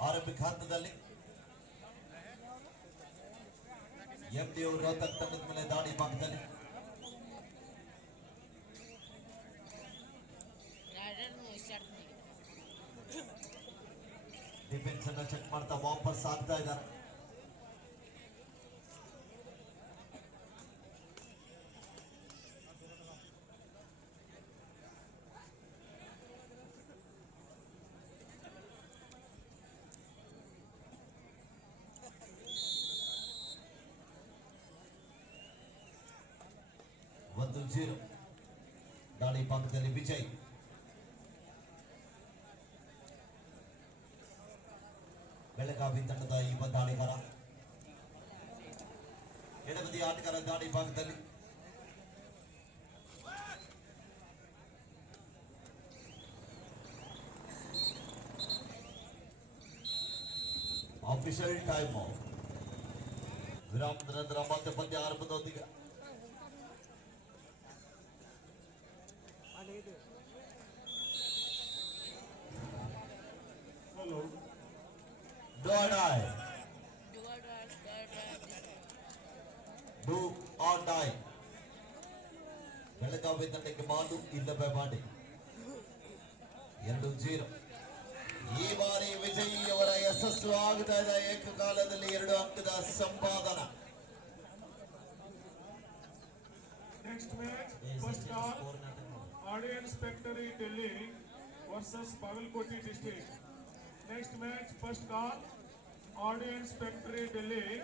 ಆರಂಭಿಕ ಹಂತದಲ್ಲಿ ಎಂಡಿ ಅವರು ರೋಹತಕ್ ತಂಡದ ಮೇಲೆ ದಾಳಿ ಭಾಗದಲ್ಲಿ. ಡಿಫೆನ್ಸ್ ಅನ್ನ ಚೆಕ್ ಮಾಡ್ತಾ ವಾಪಸ್ ಆಗ್ತಾ ಇದ್ದಾರೆ ಒಂದು ಜೀರೋ ದಾಳಿ ಭಾಗದಲ್ಲಿ ವಿಜಯ್ ಬೆಳಗಾವಿ ತಂಡದ ಯುವ ದಾಳಿಗಾರ ಎಡಬದಿ ಆಟಗಾರ ದಾಳಿ ಭಾಗದಲ್ಲಿ ಆಫಿಷಿಯಲ್ ಟೈಮ್ ವಿರಾಮದ ನಂತರ ಮತ್ತೆ ಪಂದ್ಯ ಆರಂಭದೊಂದಿಗೆ Follow. Do or die. Do or die. Belagavi ತಂಡಕ್ಕೆ ಮಾಡು ಇಲ್ಲವೇ ಮಾಡಿ ಎರಡು ಜೀರೋ ಈ ಬಾರಿ ವಿಜಯ್ ಅವರ ಯಶಸ್ಸು ಆಗ್ತಾ ಇದೆ ಏಕಕಾಲದಲ್ಲಿ ಎರಡು ಅಂಕದ ಸಂಪಾದನ Next match, first call, Audience Factory Delhi versus Bagalkoti district. Next match, first call, Audience Factory Delhi,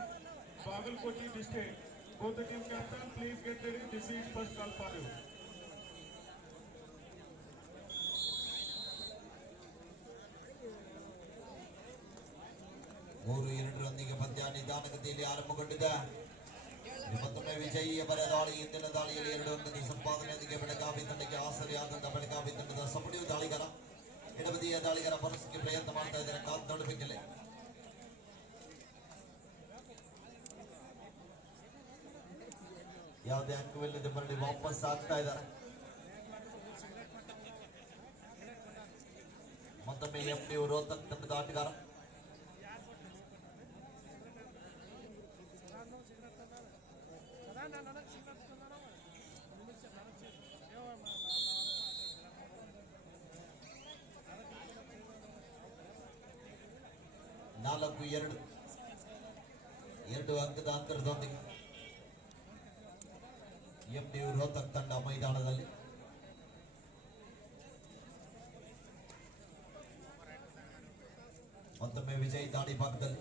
Bagalkoti district. Both the team captain, please get ready. This is first call for you. ಮೂರು ಎರಡರೊಂದಿಗೆ ಪಂದ್ಯ ನಿಧಾನಗತಿಯಲ್ಲಿ ಆರಂಭಗೊಂಡಿದೆ ಮತ್ತೊಮ್ಮೆ ವಿಜಯಿ ಅವರ ದಾಳಿ ಇಂದಿನ ದಾಳಿಯಲ್ಲಿ ಎರಡು ಅಂಕದ ಸಂಪಾದನೆಯೊಂದಿಗೆ ಬೆಳಗಾವಿ ತಂಡಕ್ಕೆ ಆಸರಿಯಾದಂತಹ ಬೆಳಗಾವಿ ತಂಡದ ಸಪಡಿಯು ದಾಳಿಗಾರ ಎಡಬದಿಯ ದಾಳಿಗಾರ ಬರಸಕ್ಕೆ ಪ್ರಯತ್ನ ಮಾಡ್ತಾ ಇದ್ದಾರೆ ಕಾದ್ ನಡುವಿನಲ್ಲಿ ಯಾವುದೇ ಅಂಕವಿಲ್ಲದೆ ಮರಳಿ ವಾಪಸ್ ಆಗ್ತಾ ಇದ್ದಾರೆ ಮತ್ತೊಮ್ಮೆ ಎಂ ಡಿ ರೋಹತಕ್ ತಂಡದ ಆಟಗಾರ ನಾಲ್ಕು ಎರಡು. ಎರಡು ಅಂಕದ ಅಂತರದೊಂದಿಗೆ. ಎಂ ಡಿ ರೋಹತಕ್ ತಂಡ ಮೈದಾನದಲ್ಲಿ. ಮತ್ತೊಮ್ಮೆ ವಿಜಯ್ ದಾಳಿ ಭಾಗದಲ್ಲಿ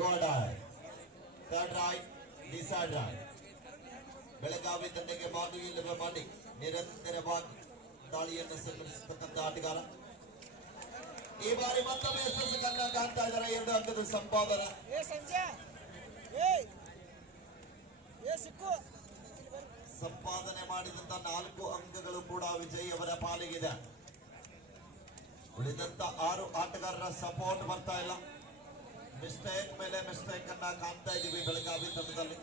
Die. Third right, decide right. Belagavi ತಂಡಕ್ಕೆ ಬಾದು ಇಲ್ಲವೇ ಮಾಡಿ ನಿರಂತರವಾಗಿ ದಾಳಿಯನ್ನು ಸಂಘಟಿಸತಕ್ಕಂಥ ಆಟಗಾರ ಈ ಬಾರಿ ಮತ್ತೊಮ್ಮೆ ಯಶಸ್ಸು ಕನ್ನ ಕಾಣ್ತಾ ಇದ್ದಾರೆ ಎರಡು ಅಂಕದ ಸಂಪಾದನೆ ಸಂಪಾದನೆ ಮಾಡಿದಂತ ನಾಲ್ಕು ಅಂಕಗಳು ಕೂಡ ವಿಜಯ್ ಅವರ ಪಾಲಿಗಿದೆ ಉಳಿದಂತ ಆರು ಆಟಗಾರರ ಸಪೋರ್ಟ್ ಬರ್ತಾ ಇಲ್ಲ ಮಿಸ್ಟೇಕ್ ಮೇಲೆ ಮಿಸ್ಟೇಕ್ ಅನ್ನ ಕಾಣ್ತಾ ಇದೀವಿ ಬೆಳಗಾವಿ ತಂಡದಲ್ಲಿ.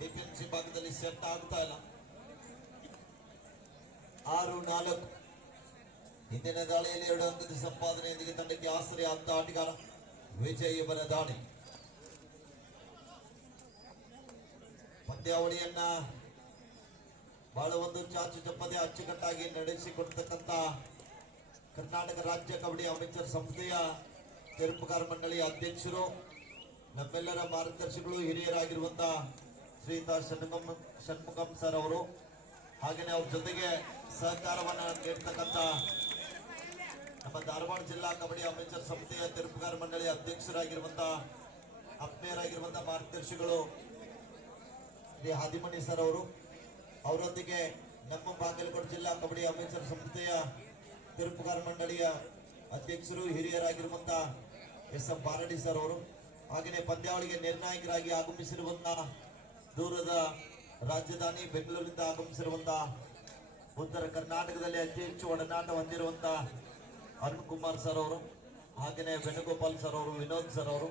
ಡಿಫೆನ್ಸಿ ಭಾಗದಲ್ಲಿ ಸೆಟ್ ಆಗ್ತಾ ಇಲ್ಲ. ಆರು, ನಾಲ್ಕು. ಹಿಂದಿನ ದಾಳಿಯಲ್ಲಿ ಎರಡು ಅಂಕದ ಸಂಪಾದನೆಯೊಂದಿಗೆ ತಂಡಕ್ಕೆ ಆಸರೆ ಅಂತ ಆಟಗಾರ ವಿಜಯ್ ಅವರ ದಾಳಿ. ಪಂದ್ಯಾವಳಿಯನ್ನ ಬಹಳ ಒಂದು ಚಾಚು ಚಪ್ಪದೆ ಅಚ್ಚುಕಟ್ಟಾಗಿ ನಡೆಸಿಕೊಡ್ತಕ್ಕಂತ ಕರ್ನಾಟಕ ರಾಜ್ಯ ಕಬಡ್ಡಿ ಅಮೇಚರ್ ಸಂಸ್ಥೆಯ ತೀರ್ಪುಗಾರ ಮಂಡಳಿಯ ಅಧ್ಯಕ್ಷರು, ನಮ್ಮೆಲ್ಲರ ಮಾರ್ಗದರ್ಶಿಗಳು ಹಿರಿಯರಾಗಿರುವಂತಹ ಶ್ರೀತ ಷಣ್ಮುಖಂ ಷಣ್ಮುಖಂ ಸರ್ ಅವರು. ಹಾಗೆಯೇ ಅವ್ರ ಜೊತೆಗೆ ಸಹಕಾರವನ್ನು ನೀಡ್ತಕ್ಕಂಥ ನಮ್ಮ ಧಾರವಾಡ ಜಿಲ್ಲಾ ಕಬಡ್ಡಿ ಅಮೇಚರ್ ಸಂಸ್ಥೆಯ ತೀರ್ಪುಗಾರ ಮಂಡಳಿ ಅಧ್ಯಕ್ಷರಾಗಿರುವಂತ ಆತ್ಮೀಯರಾಗಿರುವಂತಹ ಮಾರ್ಗದರ್ಶಿಗಳು ಶ್ರೀ ಹಾದಿಮಣಿ ಸರ್ ಅವರು. ಅವರೊಂದಿಗೆ ನಮ್ಮ ಬಾಗಲಕೋಟೆ ಜಿಲ್ಲಾ ಕಬಡ್ಡಿ ಅಮೇಚರ್ ಸಂಸ್ಥೆಯ ತಿರುಪುಗಾರ ಮಂಡಳಿಯ ಅಧ್ಯಕ್ಷರು, ಹಿರಿಯರಾಗಿರುವಂತ ಎಸ್ ಎಂ ಪಾರಡಿ ಸರ್ ಅವರು. ಹಾಗೆಯೇ ಪಂದ್ಯಾವಳಿಗೆ ನಿರ್ಣಾಯಕರಾಗಿ ಆಗಮಿಸಿರುವಂತ ದೂರದ ರಾಜಧಾನಿ ಬೆಂಗಳೂರಿನಿಂದ ಆಗಮಿಸಿರುವಂತಹ ಉತ್ತರ ಕರ್ನಾಟಕದಲ್ಲಿ ಅತಿ ಹೆಚ್ಚು ಒಡನಾಟ ಹೊಂದಿರುವಂತ ಅರುಣ್ ಕುಮಾರ್ ಸರ್ ಅವರು ಹಾಗೆಯೇ ವೇಣುಗೋಪಾಲ್ ಸರ್ ಅವರು, ವಿನೋದ್ ಸರ್ ಅವರು,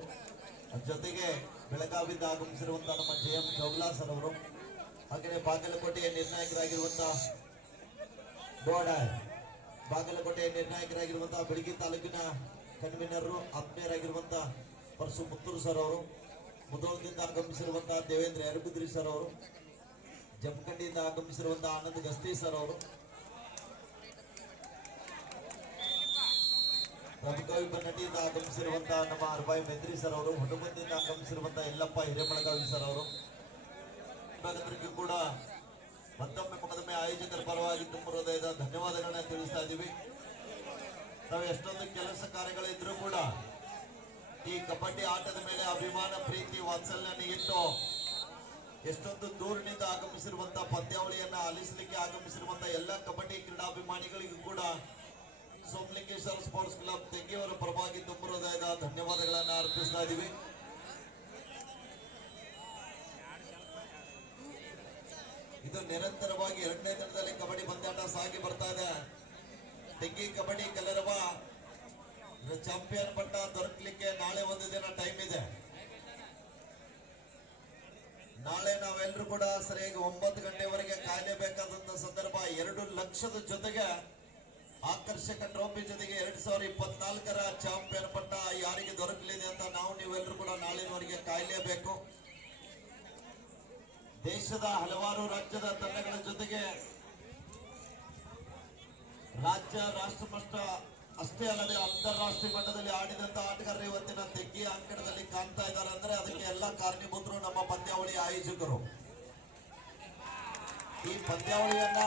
ಜೊತೆಗೆ ಬೆಳಗಾವಿಯಿಂದ ಆಗಮಿಸಿರುವಂತಹ ನಮ್ಮ ಜೆ ಎಂ ಚೌಲಾ ಸರ್ ಅವರು ಹಾಗೆಯೇ ಬಾಗಲಕೋಟೆಯ ನಿರ್ಣಾಯಕರಾಗಿರುವಂತ ಬೋಡ, ಬಾಗಲಕೋಟೆಯ ನಿರ್ಣಾಯಕರಾಗಿರುವಂತಹ ಬೆಳಗಿ ತಾಲೂಕಿನ ಕನ್ವೀನರ್ ಆತ್ಮೀಯರಾಗಿರುವಂತಹ ಪರಸು ಮುತ್ತೂರು ಸರ್ ಅವರು, ಮುದೋಳದಿಂದ ಆಗಮಿಸಿರುವಂತಹ ದೇವೇಂದ್ರ ಯರಬುದ್ರಿ ಸರ್ ಅವರು, ಜಮಖಂಡಿಯಿಂದ ಆಗಮಿಸಿರುವಂತಹ ಆನಂದ್ ಗಸ್ತಿ ಸರ್ ಅವರು ಪ್ರಮುಖವಾಗಿ ಬನ್ನಟ್ಟಿಯಿಂದ ಆಗಮಿಸಿರುವಂತಹ ನಮ್ಮ ಅರ್ಬಾಯಿ ಮೆದ್ರಿ ಸರ್ ಅವರು ಹುಡುಗದಿಂದ ಆಗಮಿಸಿರುವಂತಹ ಯಲ್ಲಪ್ಪ ಹಿರೇಮಳಗಾವಿ ಸರ್ ಅವರು ಕೂಡ ಮತ್ತೊಮ್ಮೆ ಮಗದೊಮ್ಮೆ ಆಯೋಜಕರ ಪರವಾಗಿ ತುಂಬ ಹೃದಯದ ಧನ್ಯವಾದಗಳನ್ನ ತಿಳಿಸ್ತಾ ಇದ್ದೀವಿ. ನಾವು ಎಷ್ಟೊಂದು ಕೆಲಸ ಕಾರ್ಯಗಳಿದ್ರು ಕೂಡ ಈ ಕಬಡ್ಡಿ ಆಟದ ಮೇಲೆ ಅಭಿಮಾನ, ಪ್ರೀತಿ, ವಾತ್ಸಲ್ಯನ ಇಟ್ಟು ಎಷ್ಟೊಂದು ದೂರಿನಿಂದ ಆಗಮಿಸಿರುವಂತ ಪಂದ್ಯಾವಳಿಯನ್ನ ಆಲಿಸಲಿಕ್ಕೆ ಆಗಮಿಸಿರುವಂತ ಎಲ್ಲ ಕಬಡ್ಡಿ ಕ್ರೀಡಾಭಿಮಾನಿಗಳಿಗೂ ಕೂಡ ಸೋಮಲಿಂಗೇಶ್ವರ ಸ್ಪೋರ್ಟ್ಸ್ ಕ್ಲಬ್ ತೆಂಗಿಯವರ ಪರವಾಗಿ ತುಂಬ ಹೃದಯದ ಧನ್ಯವಾದಗಳನ್ನ ಅರ್ಪಿಸ್ತಾ ಇದ್ದೀವಿ ಇದು ನಿರಂತರವಾಗಿ ಎರಡನೇ ದಿನದಲ್ಲಿ ಕಬಡ್ಡಿ ಪಂದ್ಯಾಟ ಸಾಗಿ ಬರ್ತಾ ಇದೆ. ತೆಂಗಿ ಕಬಡ್ಡಿ ಕಲರವ. ಚಾಂಪಿಯನ್ ಪಟ್ಟ ದೊರಕಲಿಕ್ಕೆ ನಾಳೆ ಒಂದು ದಿನ ಟೈಮ್ ಇದೆ. ನಾಳೆ ನಾವೆಲ್ಲರೂ ಕೂಡ ಸರಿಯಾಗಿ ಒಂಬತ್ತು ಗಂಟೆವರೆಗೆ ಕಾಯಲೇಬೇಕಾದಂತ ಸಂದರ್ಭ ಎರಡು ಲಕ್ಷದ ಜೊತೆಗೆ ಆಕರ್ಷಕ ಟ್ರೋಫಿ ಜೊತೆಗೆ ಎರಡ್ ಸಾವಿರದ ಇಪ್ಪತ್ನಾಲ್ಕರ ಚಾಂಪಿಯನ್ ಪಟ್ಟ ಯಾರಿಗೆ ದೊರಕಲಿದೆ ಅಂತ ನಾವು ನೀವೆಲ್ಲರೂ ಕೂಡ ನಾಳಿನವರೆಗೆ ಕಾಯಲೇಬೇಕು. ದೇಶದ ಹಲವಾರು ರಾಜ್ಯದ ತಂಡಗಳ ಜೊತೆಗೆ ರಾಜ್ಯ ರಾಷ್ಟ್ರ ಮಟ್ಟ ಅಷ್ಟೇ ಅಲ್ಲದೆ ಅಂತಾರಾಷ್ಟ್ರೀಯ ಮಟ್ಟದಲ್ಲಿ ಆಡಿದಂತ ಆಟಗಾರರು ಇವತ್ತಿನ ತೆಗ್ಗಿ ಅಂಕಣದಲ್ಲಿ ಕಾಣ್ತಾ ಇದ್ದಾರೆ ಅಂದ್ರೆ ಅದಕ್ಕೆ ಎಲ್ಲ ಕಾರಣೀಭೂತರು ನಮ್ಮ ಪಂದ್ಯಾವಳಿ ಆಯೋಜಕರು. ಈ ಪಂದ್ಯಾವಳಿಯನ್ನ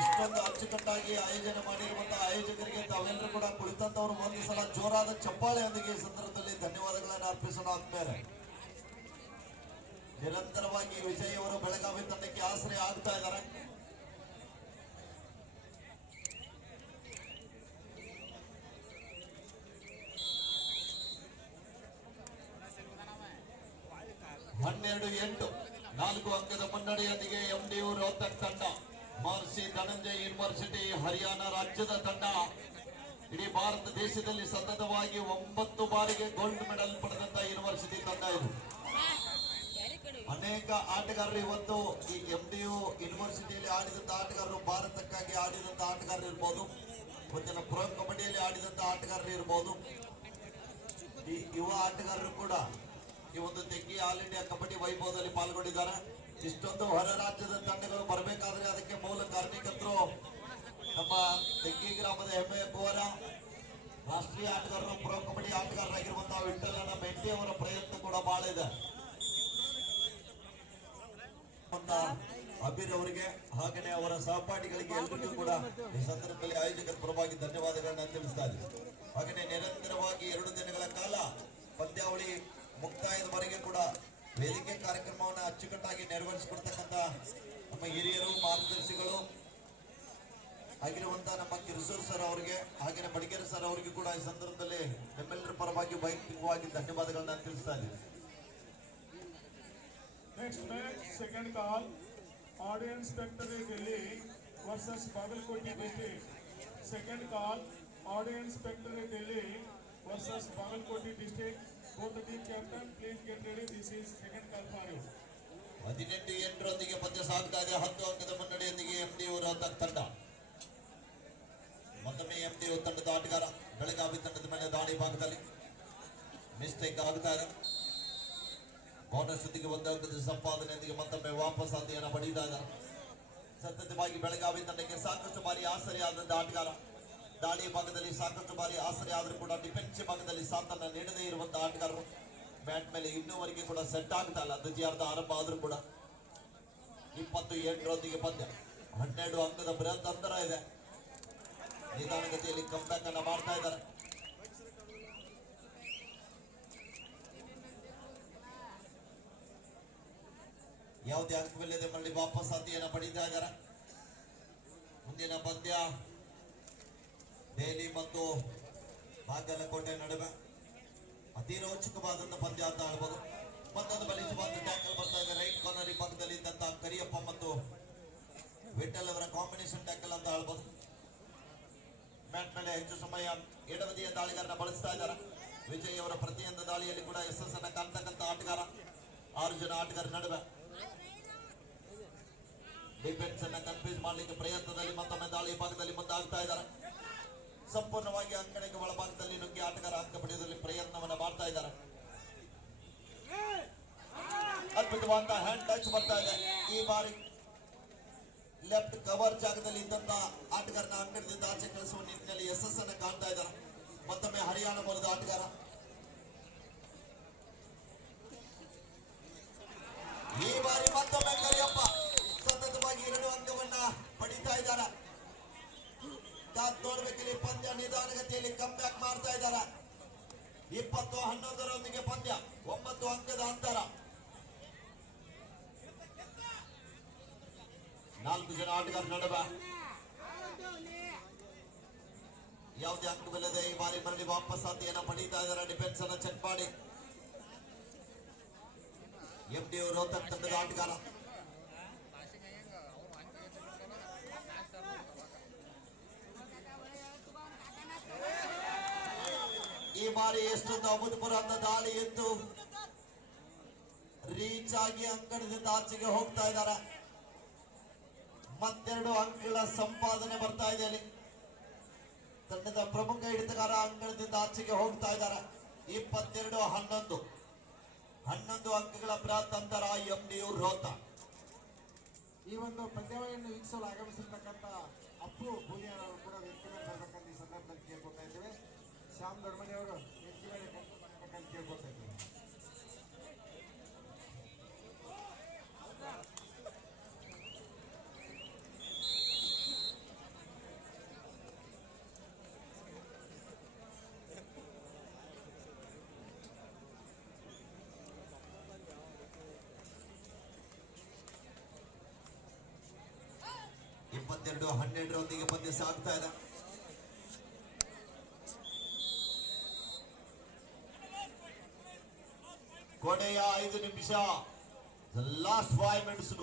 ಇಷ್ಟೊಂದು ಅಚ್ಚುಕಟ್ಟಾಗಿ ಆಯೋಜನೆ ಮಾಡಿರುವಂತಹ ಆಯೋಜಕರಿಗೆ ತಾವೆಲ್ಲರೂ ಕೂಡ ಕುಳಿತಂತವರು ಒಂದು ಸಲ ಜೋರಾದ ಚಪ್ಪಾಳೆಯೊಂದಿಗೆ ಈ ಸಂದರ್ಭದಲ್ಲಿ ಧನ್ಯವಾದಗಳನ್ನು ಅರ್ಪಿಸೋಣ ಆದ್ಮೇಲೆ ನಿರಂತರವಾಗಿ ವಿಜಯ್ ಅವರು ಬೆಳಗಾವಿ ತಂಡಕ್ಕೆ ಆಶ್ರಯ ಆಗ್ತಾ ಇದ್ದಾರೆ. ಹನ್ನೆರಡು ಎಂಟು. ನಾಲ್ಕು ಅಂಕದ ಮುನ್ನಡೆಯೊಂದಿಗೆ ಎಂಡಿ ರೋಹತಕ್ ತಂಡ ಮಹರ್ಷಿ ಧನಂಜಯ ಯೂನಿವರ್ಸಿಟಿ, ಹರಿಯಾಣ ರಾಜ್ಯದ ತಂಡ. ಇಡೀ ಭಾರತ ದೇಶದಲ್ಲಿ ಸತತವಾಗಿ ಒಂಬತ್ತು ಬಾರಿಗೆ ಗೋಲ್ಡ್ ಮೆಡಲ್ ಪಡೆದಂತ ಯೂನಿವರ್ಸಿಟಿ ತಂಡ ಇದು. ಅನೇಕ ಆಟಗಾರರು ಇವತ್ತು ಈ ಎಂ ಡಿ ಯು ಯೂನಿವರ್ಸಿಟಿಯಲ್ಲಿ ಆಡಿದಂತ ಆಟಗಾರರು ಭಾರತಕ್ಕಾಗಿ ಆಡಿದಂತ ಆಟಗಾರರು ಇರ್ಬೋದು. ಇವತ್ತಿನ ಪ್ರೊ ಕಬಡ್ಡಿಯಲ್ಲಿ ಆಡಿದಂತ ಆಟಗಾರರು ಇರ್ಬೋದು. ಈ ಯುವ ಆಟಗಾರರು ಕೂಡ ಈ ಒಂದು ತೆಗ್ಗಿ ಆಲ್ ಇಂಡಿಯಾ ಕಬಡ್ಡಿ ವೈಭವದಲ್ಲಿ ಪಾಲ್ಗೊಂಡಿದ್ದಾರೆ. ಇಷ್ಟೊಂದು ಹೊರ ರಾಜ್ಯದ ತಂಡಗಳು ಬರಬೇಕಾದ್ರೆ ಅದಕ್ಕೆ ಮೂಲ ಕಾರ್ಮಿಕರು ನಮ್ಮ ತೆಗ್ಗಿ ಗ್ರಾಮದ ಹೆಮ್ಮೆಯ ಕೋರ ರಾಷ್ಟ್ರೀಯ ಆಟಗಾರರು ಪ್ರೊ ಕಬಡ್ಡಿ ಆಟಗಾರರಾಗಿರುವಂತಹ ವಿಠಲನ ಮೆಟ್ಟಿ ಅವರ ಪ್ರಯತ್ನ ಕೂಡ ಬಹಳ ಇದೆ. ಅಬೀರ್ ಅವರಿಗೆ ಹಾಗೆಯೇ ಅವರ ಸಹಪಾಠಿಗಳಿಗೆ ಎಲ್ಲರಿಗೂ ಕೂಡ ಈ ಸಂದರ್ಭದಲ್ಲಿ ಆಯೋಜಕರ ಪರವಾಗಿ ಧನ್ಯವಾದಗಳನ್ನ ತಿಳಿಸ್ತಾ ಇದ್ದೀವಿ ಹಾಗೆಯೇ ನಿರಂತರವಾಗಿ ಎರಡು ದಿನಗಳ ಕಾಲ ಪಂದ್ಯಾವಳಿ ಮುಕ್ತಾಯದವರೆಗೆ ಕೂಡ ವೇದಿಕೆ ಕಾರ್ಯಕ್ರಮವನ್ನು ಅಚ್ಚುಕಟ್ಟಾಗಿ ನೆರವೇರಿಸಿಕೊಡ್ತಕ್ಕಂಥ ನಮ್ಮ ಹಿರಿಯರು ಮಾರ್ಗದರ್ಶಿಗಳು ಆಗಿರುವಂತಹ ನಮ್ಮ ಕಿರುಸೂರ್ ಸರ್ ಅವರಿಗೆ ಹಾಗೆ ಬಡಿಗೇರಿ ಸರ್ ಅವರಿಗೆ ಕೂಡ ಈ ಸಂದರ್ಭದಲ್ಲಿ ನಮ್ಮೆಲ್ಲರ ಪರವಾಗಿ ವೈಯಕ್ತಿಕವಾಗಿ ಧನ್ಯವಾದಗಳನ್ನ ತಿಳಿಸ್ತಾ match second call audience Factory versus versus Bagalkoti district. Second call, Audience Factory Delhi versus Bagalkoti district. Both the team captain, please get ready. This is second call for you. ಹದಿನೆಂಟು ಎಂಟರೊಂದಿಗೆ ಪಂದ್ಯ ಸಾಗ್ತಾ ಇದೆ ಹತ್ತು ಅಂಕದ ಮುನ್ನಡೆಯೊಂದಿಗೆ ಎಂ ಡಿ ತಂಡ ಮತ್ತೊಮ್ಮೆ M D ತಂಡದ ಆಟಗಾರ ಬೆಳಗಾವಿ ತಂಡದ ಮೇಲೆ ದಾಳಿ ಭಾಗದಲ್ಲಿ ಮಿಸ್ಟೇಕ್ ಆಗ್ತಾ ಇದೆ ಬೋನಸ್ ಜೊತೆಗೆ ಒಂದು ಅಂಕದ ಸಂಪಾದನೆಯೊಂದಿಗೆ ಮತ್ತೊಮ್ಮೆ ವಾಪಸ್ ಅಂತೆಯನ್ನು ಪಡೆಯುತ್ತಾ ಇದ್ದಾರೆ ಸತತವಾಗಿ ಬೆಳಗಾವಿ ತಂಡಕ್ಕೆ ಸಾಕಷ್ಟು ಬಾರಿ ಆಸರೆ ಆದಂತ ಆಟಗಾರ ದಾಳಿ ಭಾಗದಲ್ಲಿ ಸಾಕಷ್ಟು ಬಾರಿ ಆಸರೆ ಆದರೂ ಕೂಡ ಡಿಫೆನ್ಸ್ ಭಾಗದಲ್ಲಿ ಸಾಥನ್ನ ನೀಡದೇ ಇರುವಂತಹ ಆಟಗಾರರು. ಬ್ಯಾಟ್ ಮೇಲೆ ಇನ್ನೂವರೆಗೆ ಕೂಡ ಸೆಟ್ ಆಗ್ತಾ ಇಲ್ಲ. ದ್ವಿತೀಯಾರ್ಧ ಆರಂಭ ಆದರೂ ಕೂಡ ಇಪ್ಪತ್ತು ಎಂಟರೊಂದಿಗೆ ಪಂದ್ಯ. ಹನ್ನೆರಡು ಅಂಕದ ಬೃಹತ್ ಅಂತರ ಇದೆ. ನಿಧಾನಗತಿಯಲ್ಲಿ ಕಂಬ್ಯಾಕ್ ಅನ್ನ ಮಾಡ್ತಾ ಇದ್ದಾರೆ. ಯಾವುದೇ ಅಂಕವಿಲ್ಲದೆ ಮರಳಿ ವಾಪಸ್ ಪಡೀತಾ ಇದ್ದಾರೆ. ಮುಂದಿನ ಪಂದ್ಯ ದೆಹಲಿ ಮತ್ತು ಬಾಗಲಕೋಟೆ ನಡುವೆ ಅತಿ ರೋಚಕವಾದಂತ ಪಂದ್ಯ ಅಂತ ಹೇಳ್ಬೋದು. ಮತ್ತೊಂದು ಬಲಿಷ್ಠವಾದ ಟ್ಯಾಕಲ್ ಬರ್ತಾ ಇದೆ ರೈಟ್ ಕಾರ್ನರ್ ಪಕ್ಕದಲ್ಲಿ ಇದ್ದಂತ ಕರಿಯಪ್ಪ ಮತ್ತು ವಿಠಲ್ ಅವರ ಕಾಂಬಿನೇಷನ್ ಟ್ಯಾಕಲ್ ಅಂತ ಹೇಳ್ಬೋದು. ಮ್ಯಾಟ್ ಮೇಲೆ ಹೆಚ್ಚು ಸಮಯ ಎಡವದಿಯ ದಾಳಿಗಾರನ ಬಳಸ್ತಾ ಇದ್ದಾರೆ. ವಿಜಯ್ ಅವರ ಪ್ರತಿಯೊಂದು ದಾಳಿಯಲ್ಲಿ ಕೂಡ ಯಶಸ್ಸನ್ನ ಕಾಣ್ತಕ್ಕಂಥ ಆಟಗಾರ. ಆರು ಜನ ಆಟಗಾರ ನಡುವೆ ಡಿಫೆನ್ಸ್ ಅನ್ನ ಕನ್ಫ್ಯೂಸ್ ಮಾಡ್ಲಿಕ್ಕೆ ಪ್ರಯತ್ನದಲ್ಲಿ ಮತ್ತೊಮ್ಮೆ ದಾಳಿ ಭಾಗದಲ್ಲಿ ಮುಂದಾಗ್ತಾ ಇದ್ದಾರೆ. ಸಂಪೂರ್ಣವಾಗಿ ಅಂಕಣಕ್ಕೆ ಒಳಭಾಗದಲ್ಲಿ ನುಗ್ಗಿ ಆಟಗಾರ ಅಂಕ ಪಡೆಯುವುದರಲ್ಲಿ ಪ್ರಯತ್ನವನ್ನು ಮಾಡ್ತಾ ಇದ್ದಾರೆ. ಅದ್ಭುತವಾದ ಹ್ಯಾಂಡ್ ಟಚ್ ಬರ್ತಾ ಇದೆ. ಈ ಬಾರಿ ಲೆಫ್ಟ್ ಕವರ್ ಜಾಗದಲ್ಲಿ ಇದ್ದಂತ ಆಟಗಾರನ ಅಂಕಣದಿಂದ ಆಚೆ ಕಳಿಸುವ ನಿಟ್ಟಿನಲ್ಲಿ ಯಶಸ್ಸನ್ನು ಕಾಣ್ತಾ ಇದ್ದಾರೆ. ಮತ್ತೊಮ್ಮೆ ಹರಿಯಾಣ ಮೂಲದ ಆಟಗಾರ. ಈ ಬಾರಿ ಮತ್ತೊಮ್ಮೆ ಕರಿಯಪ್ಪ ಸತತವಾಗಿ ಎರಡು ಅಂಕವನ್ನ ಪಡಿತಾ ಇದ್ದಾರೆ ನೋಡ್ಬೇಕಿಲ್ಲಿ ಪಂದ್ಯ, ನಿಧಾನಗತಿಯಲ್ಲಿ ಬ್ಯಾಕ್ ಮಾಡ್ತಾ ಇದ್ದಾರೆ. ಇಪ್ಪತ್ತು, ಹನ್ನೊಂದರೊಂದಿಗೆ ಪಂದ್ಯ, ಒಂಬತ್ತು ಅಂಕದ ಅಂತರ. ನಾಲ್ಕು ಜನ ಆಟಗಾರ ನಡುವೆ. ಯಾವುದೇ ಅಂಕವಿಲ್ಲದೆ ಈ ಬಾರಿ ಮರಳಿ ವಾಪಸ್ ಆತಿಯನ್ನ ಪಡೀತಾ ಇದ್ದಾರೆ. ಡಿಫೆನ್ಸ್ ಅನ್ನ ಚೆಕ್ ಮಾಡಿ. ಎಂ ಡಿ ಅವರು ತಂಡದ ಆಟಗಾರ. ಈ ಬಾರಿ ಎಷ್ಟೊಂದು ಅಭೂತಪೂರ್ವ ದಾಳಿ ಎದ್ದು ರೀಚ್ ಆಗಿ ಅಂಕಣದಿಂದ ಆಚೆಗೆ ಹೋಗ್ತಾ ಇದ್ದಾರೆ. ಮತ್ತೆರಡು ಅಂಕಗಳ ಸಂಪಾದನೆ ಬರ್ತಾ ಇದೆ ಅಲ್ಲಿ. ತಂಡದ ಪ್ರಮುಖ ಹಿಡಿತಗಾರ ಅಂಕಣದಿಂದ ಆಚೆಗೆ ಹೋಗ್ತಾ ಇದ್ದಾರೆ. ಇಪ್ಪತ್ತೆರಡು, ಹನ್ನೊಂದು. ಹನ್ನೊಂದು ಅಂಕಗಳ ಬೃಹತ್ ಅಂತರ ಎಂ ಡಿ ರೋತ. ಈ ಒಂದು ಪಂದ್ಯಾವಳಿಯನ್ನು ವೀಕ್ಷಿಸಲು ಆಗಮಿಸಿರ್ತಕ್ಕಂಥ ಅಪ್ಪು ಭೂಮಿಯವರು ಕೂಡ ಬರ್ಬೇಕಂತ ಈ ಸಂದರ್ಭದಲ್ಲಿ ಕೇಳ್ಕೊತಾ ಇದ್ದೇವೆ. ಶ್ಯಾಮ್ ದೊಡ್ಮನಿ ಅವರು ವೇದಿಕೆ ಮೇಲೆ ಬರ್ಬೇಕಂತ ಕೇಳ್ಕೊತಾ ಇದ್ದೇವೆ ಇಪ್ಪತ್ತೆರಡು ಹನ್ನೆರಡರೊಂದಿಗೆ ಪಂದ್ಯ ಸಾಗ್ತಾ ಇದೆ ಕೊನೆಯ ಐದು ನಿಮಿಷ ಲಾಸ್ಟ್ ಫೈವ್ ಮಿನಿಟ್ಸ್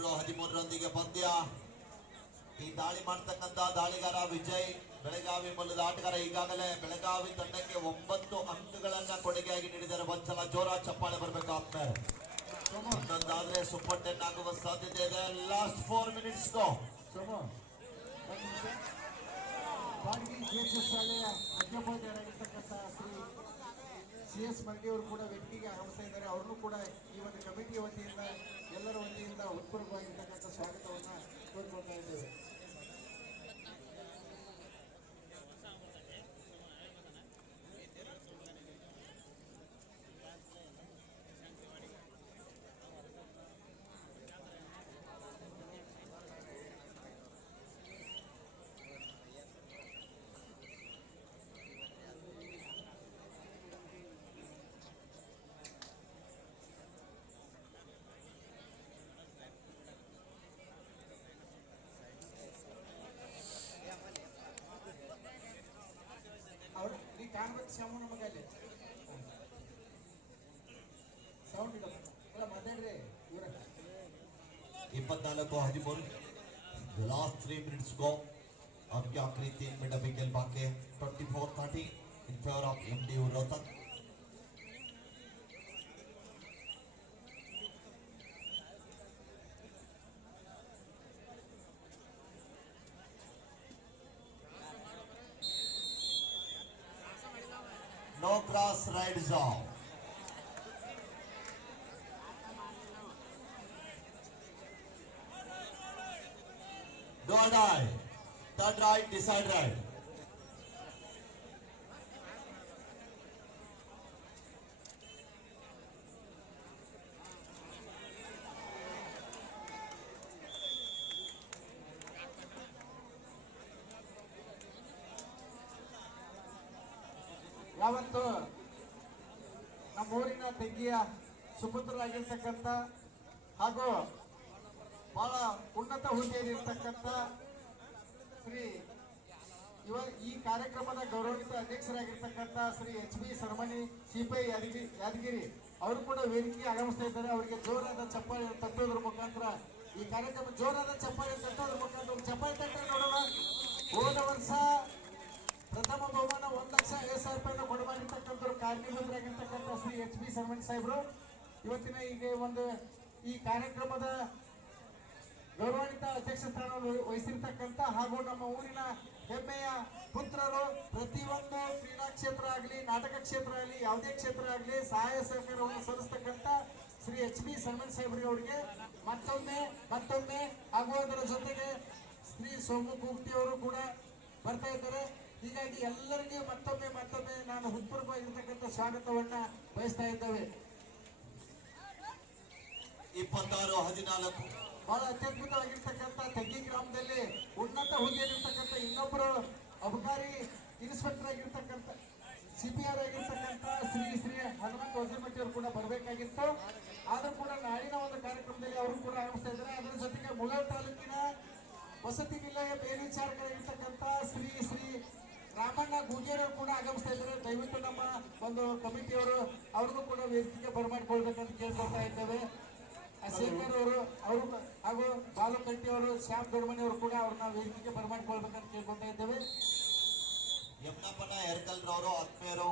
ಇಪ್ಪತ್ಮೂರು ಹದಿಮೂರರೊಂದಿಗೆ ಪಂದ್ಯ. ಈ ದಾಳಿ ಮಾಡ್ತಕ್ಕಂತ ದಾಳಿಗಾರ ವಿಜಯ್ ಬೆಳಗಾವಿ ಮೂಲದ ಆಟಗಾರ ಈಗಾಗಲೇ ಬೆಳಗಾವಿ ತಂಡಕ್ಕೆ ಒಂಬತ್ತು ಅಂಕಗಳನ್ನ ಕೊಡುಗೆಯಾಗಿ ನೀಡಿದರೆ ಒಂದ್ಸಲ ಜೋರ ಚಪ್ಪಾಳೆ ಬರ್ಬೇಕಾಗ್ತದೆ. ಇನ್ನೊಂದಾದ್ರೆ ಸೂಪರ್ ಟೆನ್ ಆಗುವ ಸಾಧ್ಯತೆ ಇದೆ. Last four minutes Shri C S ಮರಡಿಯವರು ಕೂಡ ವ್ಯಕ್ತಿಗೆ ಆಗಮಿಸ್ತಾ ಇದ್ದಾರೆ. ಅವ್ರನ್ನೂ ಕೂಡ ಈ ಒಂದು ಕಮಿಟಿ ವತಿಯಿಂದ ಎಲ್ಲರ ವತಿಯಿಂದ ಉತ್ಪೂರ್ವವಾಗಿರ್ತಕ್ಕಂಥ ಸ್ವಾಗತವನ್ನು ಕೋರ್ಕೊಳ್ತಾ ಇದ್ದೇವೆ. ಕಾಣ್ಬೇಕು ಶ್ಯಾಮು ನಮಗೆ ಅಲ್ಲಿ ಸೌಂಡ್ ಇಲ್ಲ ಅಲ್ಲ ಮಾತಾಡ್ರಿ ಇವ್ರ ಇಪ್ಪತ್ನಾಲ್ಕು ಹದಿಮೂರು ಲಾಸ್ಟ್ ತ್ರೀ ಮಿನಿಟ್ಸ್ ಗೋ अब क्या आखिरी तीन मिनट अभी खेल बाकी है twenty four thirty in favour of M D Rohtak lights. Don't die. Turn right, decide right. ತಂಗಿಯ ಸುಪುತ್ರರಾಗಿರ್ತಕ್ಕಂಥ ಹಾಗೂ ಬಹಳ ಉನ್ನತ ಹುದ್ದೆಯಲ್ಲಿರ್ತಕ್ಕಂಥ ಶ್ರೀ ಇವ ಈ ಕಾರ್ಯಕ್ರಮದ ಗೌರವಿತ ಅಧ್ಯಕ್ಷರಾಗಿರ್ತಕ್ಕಂಥ Shri H B Sarmani CPI Yadagiri Yadagiri, ಅವರು ಕೂಡ ವೇದಿಕೆ ಆಗಮಿಸ್ತಾ ಇದ್ದಾರೆ. ಅವರಿಗೆ ಜೋರಾದ ಚಪ್ಪಾಳೆ ತಟ್ಟೋದ್ರ ಮುಖಾಂತರ ಈ ಕಾರ್ಯಕ್ರಮ ಜೋರಾದ ಚಪ್ಪಾಳೆ ತಟ್ಟೋದ್ರ ಮುಖಾಂತರ ಚಪ್ಪಾಳೆ ತಟ್ಟ ನೋಡೋಣ. ಹೋದ ವರ್ಷ ಪ್ರಥಮ ಬಹುಮಾನ ಒಂದು ಲಕ್ಷ ಐವತ್ತು ಸಾವಿರ ರೂಪಾಯಿನ ಕೊಡಮಾಡಿರ್ತಕ್ಕಂಥವ್ರು ಕಾರಣೀಭೂತರಾಗಿರ್ತಕ್ಕಂಥ ಶ್ರೀ ಎಚ್ ಬಿ ಸರ್ಮಣಿ ಸಾಹೇಬರು. ಇವತ್ತಿನ ಈಗ ಒಂದು ಈ ಕಾರ್ಯಕ್ರಮದ ಗೌರವಾನ್ವಿತ ಅಧ್ಯಕ್ಷ ಸ್ಥಾನವನ್ನು ವಹಿಸಿರ್ತಕ್ಕಂಥ ಹಾಗೂ ನಮ್ಮ ಊರಿನ ಹೆಮ್ಮೆಯ ಪುತ್ರರು, ಪ್ರತಿಯೊಂದು ಕ್ರೀಡಾ ಕ್ಷೇತ್ರ ಆಗಲಿ, ನಾಟಕ ಕ್ಷೇತ್ರ ಆಗಲಿ, ಯಾವುದೇ ಕ್ಷೇತ್ರ ಆಗಲಿ ಸಹಾಯ ಸಹಕಾರವನ್ನು ಸಲ್ಲಿಸ್ತಕ್ಕಂಥ ಶ್ರೀ ಎಚ್ ಬಿ ಸನ್ಮನ್ ಸಾಹೇಬ್ರಿ ಅವರಿಗೆ. ಮತ್ತೊಮ್ಮೆ ಮತ್ತೊಮ್ಮೆ, ಹಾಗೂ ಅದರ ಜೊತೆಗೆ ಶ್ರೀ ಸೋಮು ಗುಪ್ತಿ ಅವರು ಕೂಡ ಬರ್ತಾ ಇದ್ದಾರೆ. ಹೀಗಾಗಿ ಎಲ್ಲರಿಗೂ ಮತ್ತೊಮ್ಮೆ ಮತ್ತೊಮ್ಮೆ ನಾನು ಹೃತ್ಪೂರ್ವವಾಗಿರ್ತಕ್ಕಂಥ ಸ್ವಾಗತವನ್ನ ಬಯಸ್ತಾ ಇದ್ದೇವೆ. ಇಪ್ಪತ್ತಾರು ಹದಿನಾಲ್ಕು. ಬಹಳ ಅತ್ಯದ್ಭುತವಾಗಿರ್ತಕ್ಕಂಥ ತಗ್ಗಿ ಗ್ರಾಮದಲ್ಲಿ ಉನ್ನತ ಹುದ್ದೆಯಲ್ಲಿರ್ತಕ್ಕಂಥ ಇನ್ನೊಬ್ಬರು ಅಬಕಾರಿ ಇನ್ಸ್ಪೆಕ್ಟರ್ ಆಗಿರ್ತಕ್ಕಂಥ ಸಿಪಿಆರ್ ಆಗಿರ್ತಕ್ಕಂಥ ಶ್ರೀ ಶ್ರೀ ಹನುಮಂತ ವಜ್ರಮಟ್ಟಿ ಅವರು ಕೂಡ ಬರಬೇಕಾಗಿತ್ತು. ಆದರೂ ಕೂಡ ನಾಳಿನ ಒಂದು ಕಾರ್ಯಕ್ರಮದಲ್ಲಿ ಅವರು ಕೂಡ ಆಗಮಿಸ್ತಾ ಇದ್ದಾರೆ. ಅದರ ಜೊತೆಗೆ ಮುಗಲ್ ತಾಲೂಕಿನ ವಸತಿ ನಿಲಯ ಮೇಲ್ವಿಚಾರಕರಾಗಿರ್ತಕ್ಕಂಥ ಶ್ರೀ ಶ್ರೀ ರಾಮಣ್ಣ ಗೂಗೇರ್ ಕೂಡ ಆಗಮಿಸ್ತಾ ಇದ್ದಾರೆ. ದಯವಿಟ್ಟು ನಮ್ಮ ಒಂದು ಕಮಿಟಿಯವರು ಅವ್ರಿಗೂ ಕೂಡ ವೇದಿಕೆ ಬರಮಾಡ್ಕೊಳ್ಬೇಕಂತ ಕೇಳ್ಕೊಳ್ತಾ ಇದ್ದೇವೆ. ಶೇಖರ್ ಅವರು ಅವರು ಹಾಗೂ ಬಾಲು ಕಟ್ಟಿ ಅವರು ಶ್ಯಾಮ್ ದೊಡ್ಮನಿ ಅವರು ಕೂಡ ಅವ್ರನ್ನ ವೇದಿಕೆಗೆ ಬರಮಾಡ್ಕೊಳ್ಬೇಕಂತ ಕೇಳ್ಕೊಳ್ತಾ ಇದ್ದೇವೆ. ಯಮನಪ್ಪನ ಎರಕಲ್ರವರು ಆತ್ಮೀಯರು